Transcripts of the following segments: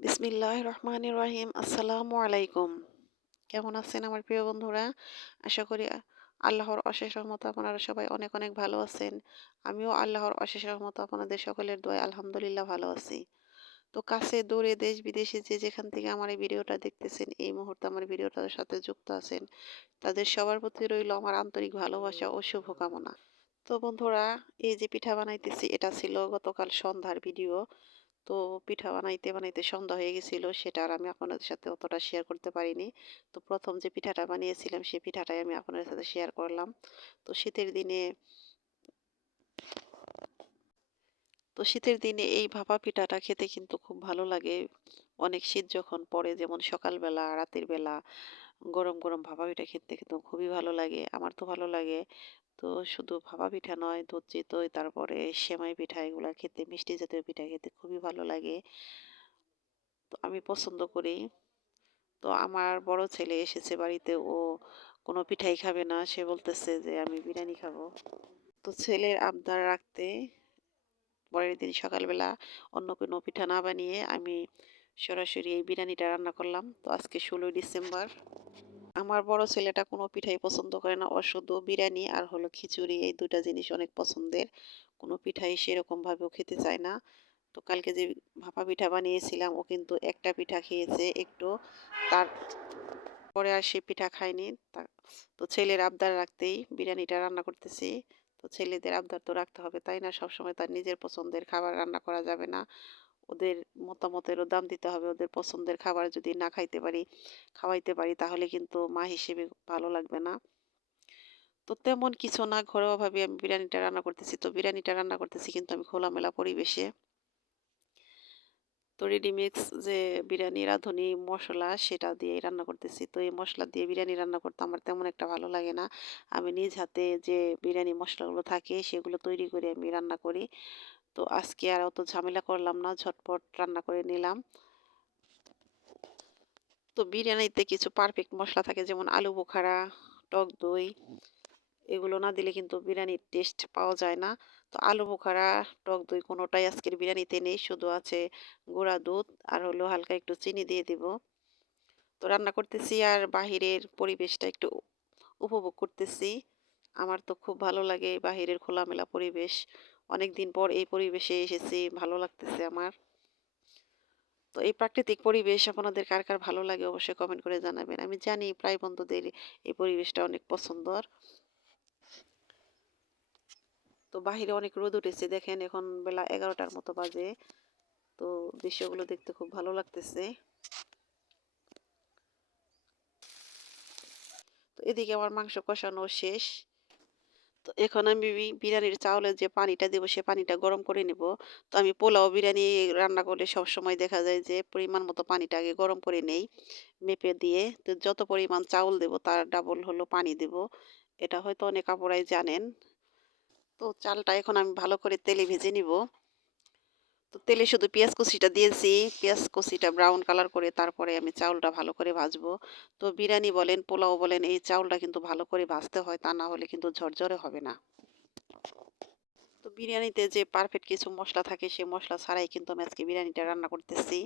বিসমিল্লাহ রহমান রহিম। আসসালামু আলাইকুম। কেমন আছেন আমার প্রিয় বন্ধুরা? আশা করি আল্লাহর অশেষ রহমত আপনারা সবাই অনেক অনেক ভালো আছেন। আমিও আল্লাহর অশেষ রহমত আপনাদের সকলের দোয়ায় আলহামদুলিল্লাহ ভালো আছি। তো কাছে, দূরে, দেশ বিদেশে যে যেখান থেকে আমার এই ভিডিওটা দেখতেছেন, এই মুহূর্তে আমার ভিডিওটার সাথে যুক্ত আছেন, তাদের সবার প্রতি রইল আমার আন্তরিক ভালোবাসা ও শুভকামনা। তো বন্ধুরা, এই যে পিঠা বানাইতেছি, এটা ছিল গতকাল সন্ধ্যার ভিডিও। তো পিঠা বানাইতে বানাইতে সন্ধ্যা হয়ে গেছিল। সেটা আর আমি আপনাদের সাথে অতটা শেয়ার করতে পারিনি। তো প্রথম যে পিঠাটা বানিয়েছিলাম, সেই পিঠাটাই আমি আপনাদের সাথে শেয়ার করলাম। তো শীতের দিনে তো শীতের দিনে এই ভাপা পিঠাটা খেতে কিন্তু খুব ভালো লাগে। অনেক শীত যখন পড়ে, যেমন সকালবেলা, রাতের বেলা, গরম গরম ভাপা পিঠা খেতে কিন্তু খুবই ভালো লাগে। আমার তো ভালো লাগে। তো শুধু ভাপা পিঠা নয়, দুধ চিতই, তারপরে সেমাই পিঠা, এগুলো খেতে, মিষ্টি জাতীয় পিঠা খেতে খুবই ভালো লাগে। তো আমি পছন্দ করি। তো আমার বড় ছেলে এসেছে বাড়িতে, ও কোনো পিঠাই খাবে না। সে বলতেছে যে, আমি বিরিয়ানি খাব। তো ছেলের আবদার রাখতে পরের দিন সকালবেলা অন্য কোনো পিঠা না বানিয়ে আমি সরাসরি এই বিরিয়ানিটা রান্না করলাম। তো আজকে ষোলোই ডিসেম্বর। আমার বড় ছেলেটা কোনো পিঠাই পছন্দ করে না। ও শুধু বিরিয়ানি আর হলো খিচুড়ি, এই দুটা জিনিস অনেক পছন্দের। কোনো পিঠাই সেরকমভাবেও খেতে চায় না। তো কালকে যে ভাপা পিঠা বানিয়েছিলাম, ও কিন্তু একটা পিঠা খেয়েছে একটু। তার পরে আর সে পিঠা খায়নি। তা, তো ছেলের আবদার রাখতেই বিরিয়ানিটা রান্না করতেছি। তো ছেলেদের আবদার তো রাখতে হবে, তাই না? সবসময় তার নিজের পছন্দের খাবার রান্না করা যাবে না। ওদের মতামতেরও দাম দিতে হবে। ওদের পছন্দের খাবার যদি না খাইতে পারি, খাওয়াইতে পারি, তাহলে কিন্তু মা হিসেবে ভালো লাগবে না। তো তেমন কিছু না, ঘরোয়াভাবে আমি বিরিয়ানিটা রান্না করতেছি। তো বিরিয়ানিটা রান্না করতেছি কিন্তু আমি খোলামেলা পরিবেশে। তো রেডিমিক্স যে বিরিয়ানি, রাঁধুনি, মশলা, সেটা দিয়ে রান্না করতেছি। তো এই মশলা দিয়ে বিরিয়ানি রান্না করতে আমার তেমন একটা ভালো লাগে না। আমি নিজ হাতে যে বিরিয়ানি মশলাগুলো থাকে, সেগুলো তৈরি করে আমি রান্না করি। তো আজকে আর অত ঝামেলা করলাম না, ঝটপট রান্না করে নিলাম। তো বিরিয়ানিতে কিছু পারফেক্ট মশলা থাকে, যেমন আলু বোখারা, টক দই, এগুলো না দিলে কিন্তু বিরিয়ানির টেস্ট পাওয়া যায় না। তো আলু বোখারা, টক দই কোনোটাই আজকের বিরিয়ানিতে নেই, শুধু আছে গুঁড়া দুধ আর হলো হালকা একটু চিনি দিয়ে দিব। তো রান্না করতেছি আর বাহিরের পরিবেশটা একটু উপভোগ করতেছি। আমার তো খুব ভালো লাগে বাহিরের খোলামেলা পরিবেশ। অনেক দিন পর এই পরিবেশে এসেছি, ভালো লাগতেছে আমার। তো এই প্রাকৃতিক পরিবেশ আপনাদের কার কার ভালো লাগে অবশ্যই কমেন্ট করে জানাবেন। আমি জানি প্রায় বন্ধুদের এই পরিবেশটা অনেক পছন্দর। তো বাহিরে অনেক রোদ উঠেছে, দেখেন এখন বেলা এগারোটার মতো বাজে। তো দৃশ্যগুলো দেখতে খুব ভালো লাগতেছে। তো এদিকে আমার মাংস কষানো শেষ। তো এখন আমি বিরিয়ানির চাউলে যে পানিটা দেবো, সে পানিটা গরম করে নেব। তো আমি পোলাও বিরিয়ানি রান্না করলে সব সময় দেখা যায় যে পরিমাণ মতো পানিটা আগে গরম করে নেই, মেপে দিয়ে। তো যত পরিমাণ চাউল দেব, তার ডাবল হলো পানি দেব। এটা হয়তো অনেক আপুরাই জানেন। তো চালটা এখন আমি ভালো করে তেলে ভেজে নিব। তো তেলে শুধু পেঁয়াজ কুচিটা দিয়েছি, পেঁয়াজ কুচিটা ব্রাউন কালার করে তারপরে আমি চাউলটা ভালো করে ভাজবো। তো বিরিয়ানি বলেন, পোলাও বলেন, এই চাউলটা কিন্তু ভালো করে ভাজতে হয়, তা না হলে কিন্তু ঝরঝরে হবে না। তো বিরিয়ানিতে যে পারফেক্ট কিছু মশলা থাকে, সেই মশলা ছাড়াই কিন্তু আমি আজকে বিরিয়ানিটা রান্না করতেছি।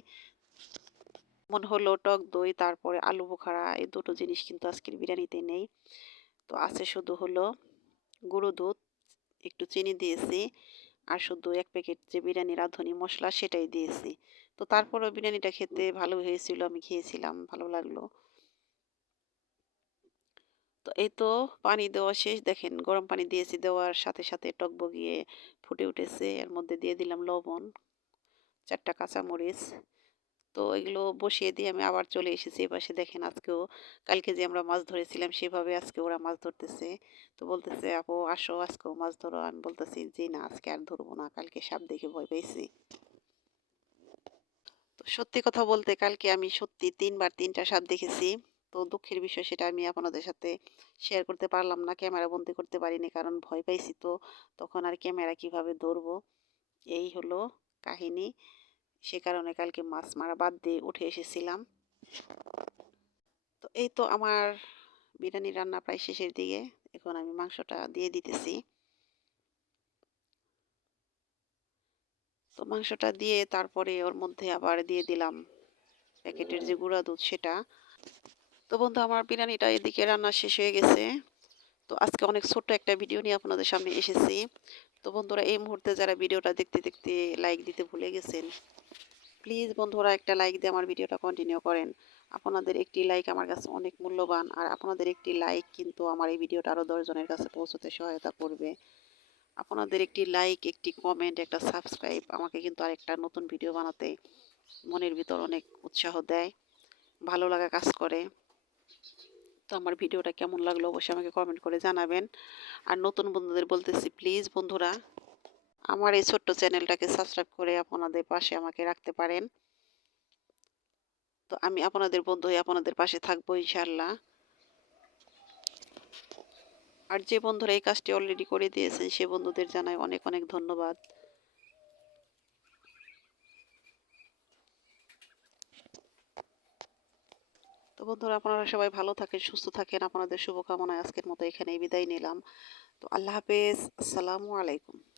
মন হলো টক দই, তারপরে আলু বোখারা, এই দুটো জিনিস কিন্তু আজকের বিরিয়ানিতে নেই। তো আছে শুধু হলো গুঁড়ো দুধ, একটু চিনি দিয়েছি। আর শুধু এক প্যাকেট যে বিরিয়ানি, রাঁধুনি মশলা সেটাই দিয়েছি। তো তারপরেও বিরিয়ানিটা খেতে ভালো হয়েছিল, আমি খেয়েছিলাম, ভালো লাগল। তো এই তো পানি দেওয়া শেষ, দেখেন গরম পানি দিয়েছি, দেওয়ার সাথে সাথে টক বগিয়ে ফুটে উঠেছে। এর মধ্যে দিয়ে দিলাম লবণ, চারটা কাঁচামরিচ তো এগুলো বসিয়ে দিয়ে আমি আবার চলে এসেছি। এপাশে দেখেন আজকেও, কালকে যে আমরা মাছ ধরেছিলাম সেভাবে আজকে ওরা মাছ ধরতেছে। তো বলতেছে, আপু, আসো, আজকেও মাছ ধরো। আমি বলতেছি যে না, আজকে আর ধরবো না, কালকে সাপ দেখে ভয় পেয়েছি তো সত্যি কথা বলতে কালকে আমি সত্যি তিনবার তিনটা সাপ দেখেছি। তো দুঃখের বিষয় সেটা আমি আপনাদের সাথে শেয়ার করতে পারলাম না ক্যামেরা বন্দি করতে পারিনি, কারণ ভয় পাইছি তো। তখন আর ক্যামেরা কীভাবে ধরবো? এই হলো কাহিনী। সে কারণে কালকে মাছ মারা বাদ দিয়ে উঠে এসেছিলাম। তো এই তো আমার বিরিয়ানি রান্না প্রায় শেষের দিকে। এখন আমি মাংসটা দিয়ে দিতেছি। তো মাংসটা দিয়ে তারপরে ওর মধ্যে আবার দিয়ে দিলাম প্যাকেটের যে গুঁড়া দুধ সেটা। তো বন্ধু, আমার বিরিয়ানিটা এদিকে রান্না শেষ হয়ে গেছে। তো আজকে অনেক ছোট্ট একটা ভিডিও নিয়ে আপনাদের সামনে এসেছি। তো বন্ধুরা, এই মুহূর্তে যারা ভিডিওটা দেখতে দেখতে লাইক দিতে ভুলে গেছেন প্লিজ বন্ধুরা একটা লাইক দিয়ে আমার ভিডিওটা কন্টিনিউ করেন। আপনাদের একটি লাইক আমার কাছে অনেক মূল্যবান, আর আপনাদের একটি লাইক কিন্তু আমার এই ভিডিওটা আরও দশজনের কাছে পৌঁছতে সহায়তা করবে। আপনাদের একটি লাইক একটি কমেন্ট একটা সাবস্ক্রাইব আমাকে কিন্তু আরেকটা নতুন ভিডিও বানাতে মনের ভিতর অনেক উৎসাহ দেয়, ভালো লাগা কাজ করে। তো আমার ভিডিওটা কেমন লাগল অবশ্যই আমাকে কমেন্ট করে জানাবেন। আর নতুন বন্ধুদের বলতেছি প্লিজ বন্ধুরা, আমার এই ছোট্ট চ্যানেলটাকে সাবস্ক্রাইব করে আপনাদের পাশে আমাকে রাখতে পারেন। তো আমি আপনাদের বন্ধু হয়ে আপনাদের পাশে থাকব ইনশাল্লাহ আর যে বন্ধুরা এই কাজটি অলরেডি করে দিয়েছেন, সে বন্ধুদের জানাই অনেক অনেক ধন্যবাদ। বন্ধুরা, আপনারা সবাই ভালো থাকেন, সুস্থ থাকেন। আপনাদের শুভকামনায় আজকের মতো এখানেই বিদায় নিলাম। তো আল্লাহ হাফেজ। আসসালামু আলাইকুম।